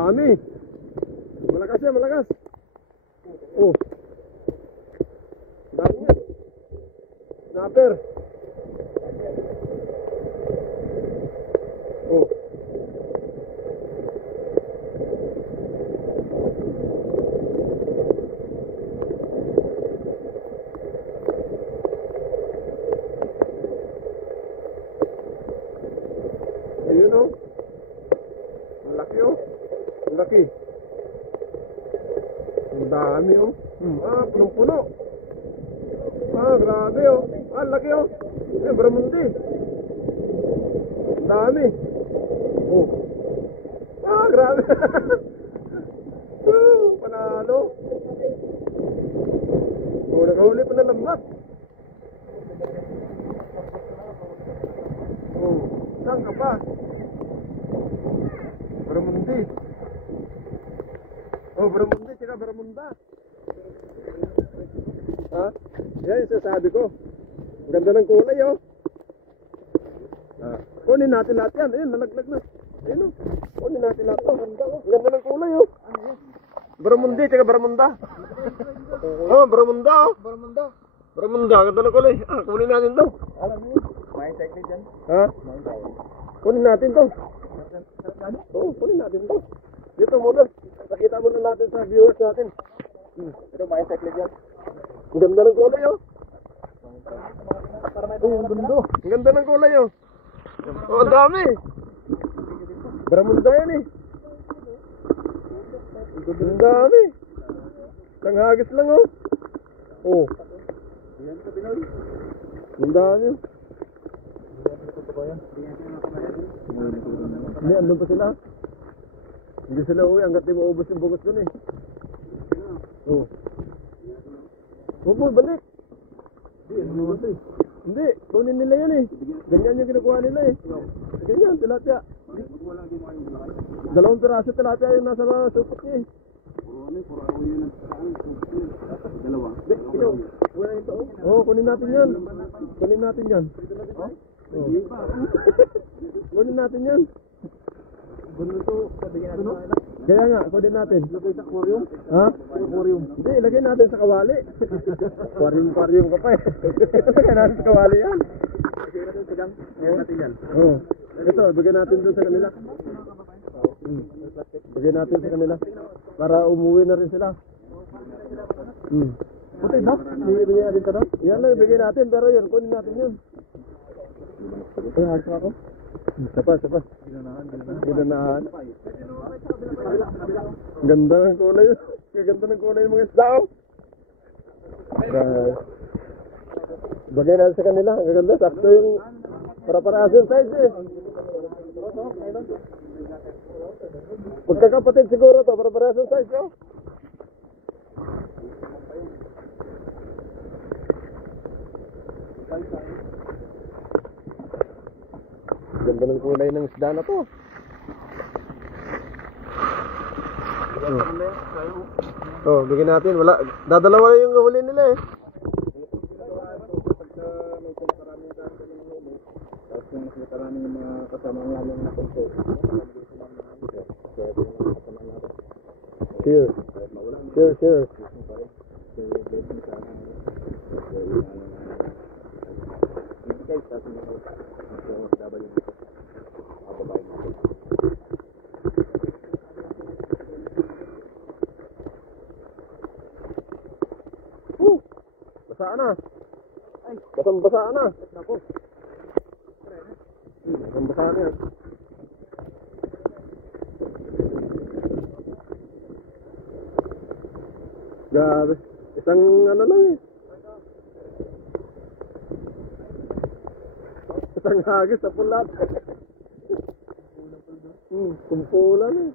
dami. Malakas yan, malakas. Oh. Dami yan. Snapper. Oh. Ayun oh. Ang laki oh. Ang laki. Ang dami oh. Punong-puno. Grabe oh. Ang laki oh. Baramundi. Ang dami. Oh. Grabe. Panalo. Oh, nakahuli pa na lambat. Oh, saan ka pa? Baramundi. Oh, baramundi, tsaka baramunda. Ha? Yan yung sasabi ko. Ganda ng kulay oh. Kunin natin lahat yan. Ayun, nalaglag na. Ayun oh. Kunin natin lahat oh. Ganda ng kulay oh. Baramundi, tsaka baramunda. Oh, baramunda oh. Baramunda, ganda ng kulay. Kunin natin to. Alam mo yun? May technique dyan? Ha? Kunin natin to. Oo, kunin natin to. Dito muna. Pakita muna natin sa viewers natin. Ito may technique dyan? Ang ganda ng kulay oh. Ang bundo. Ang ganda ng kulay oh. Oh, ang dami. Baramunda yan eh. Ang dami. Isang hagis lang oh. Oh. Ang dami. Hindi, andun pa sila. Hindi sila uwi hanggat di maubos yung bungos dun eh. Oh. Huwag mo, balik. Hindi, kunin nila yan eh. Ganyan yung ginagawa nila eh. Ganyan, tilapia. 2 piraso tilapia yung nasa supot niya eh. Oh, kunin natin yan. Kunin natin yan. Oh. Kunin natin yan. Kaya nga, kunin natin. Lagay sa aquarium? Ha? Aquarium. Hindi, ilagay natin sa kawali. Aquarium ka pa eh. Ilagay natin sa kawali yan. Ngayon natin yan. Oh. Ito, bigyan natin doon sa kanila. Bigyan natin sa kanila. Para umuwi na rin sila. Puti ba? Bigyan natin ka doon? Yan lang, bigyan natin. Pero yun, kunin natin yun. Ay, harap ako. Sapa. Ginanahan. Ganda ng kulay yun. Ganda ng kulay ng mga isda. Bagay natin sa kanila. Ang ganda. Sakto yung para-parehas yung size eh. Magkakapatid siguro to. Para-parehas yung size oh. Ganda ng kulay ng isda na to. Oh, bigyan natin. Wala, dadalawa yung huli nila eh. Maraming mga kasamang lalong na konto. Sure. Basa na. Basang-basa na. Basang-basa na. Grabe. Isang ano lang eh. Isang hagis sa pulat. Kumpulan eh.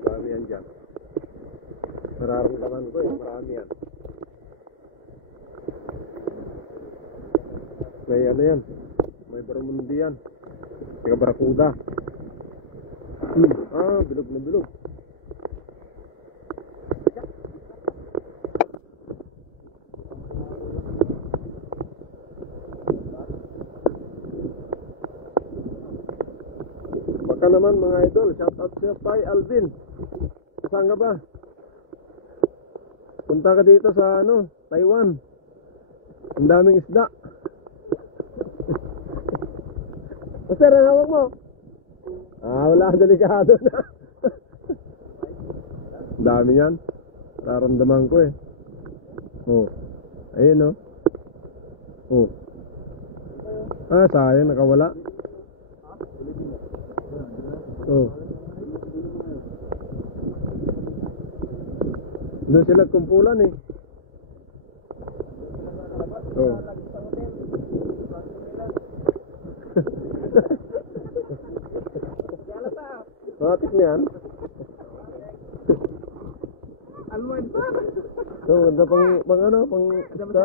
Marami yan dyan. Nararamdaman ko eh, marami yan. May ano yan, may baramundi yan. Saka barakuda. Bilog na bilog. Baka naman mga idol, shout out siya Pai Alvin. Saan ka ba? Punta ka dito sa Taiwan. Ang daming isda. Master, ang hawak mo? Wala, delikado na. Ang dami yan. Naramdaman ko eh. Oh. Ayun oh. Sayang, nakawala. Oh. Doon sila kumpulan eh. Oh. Matik na yan. Almoy pa. So, ganda pang isda.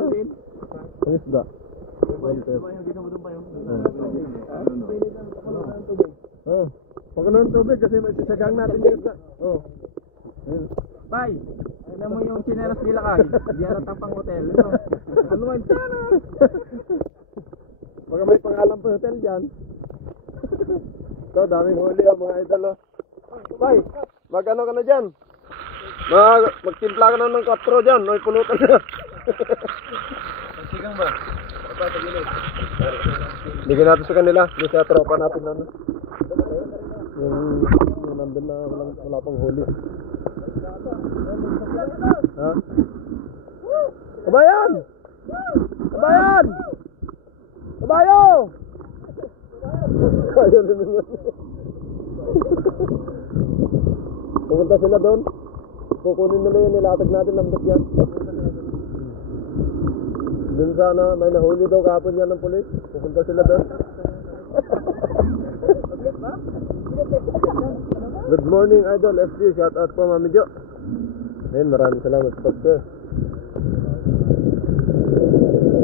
Pang isda. Pag ng tubig kasi may sisagang natin yung isda. Bay, alam mo yung chineras nila kay, hindi alatang pang hotel. No? Almoy sana. Baka may pangalan pa hotel dyan. So, daming huli mga idol. Bay, mag-ano ka na dyan? Magtimpla ka na ng 4 dyan. May pulutan na. Sigang ba? Bigyan natin sa kanila. Hindi sa tropa natin na. Yung nandun na wala pang huli. Ha? Kabayan! Kabayan! Kabayo! Kayo na naman. Pupunta sila doon. Kukunin nila yan, nilatag natin lambot yan. Doon sana, may nahuli daw kahapon yan ng pulis. Pupunta sila doon. Good morning idol FG, shout out po Mami Jo. Ayun, maraming salamat sa pag-share.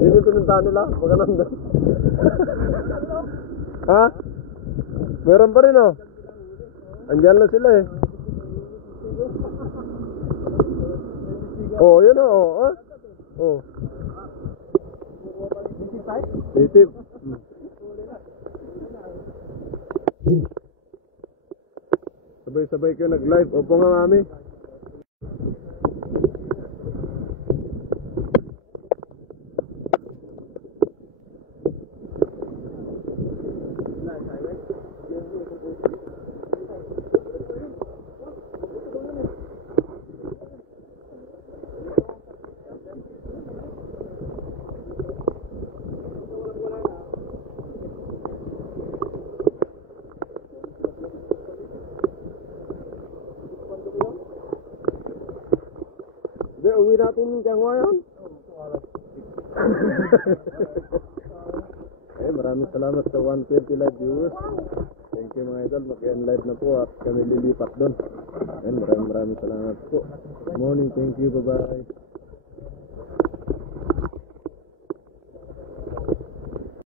Yun yung pinuntahan nila, baka nandun. Ha? Meron pa rin oh. Andyan lang sila eh. Oh, yun oh. Oh. Titip. Sabay-sabay kayo nag-live. Opo nga mami. Uwi natin yung Tiangwa yan. Maraming salamat sa 120 live viewers. Thank you mga idol. Mag-end live na po at kami lilipat doon. Maraming salamat po. Good morning. Thank you. Bye-bye.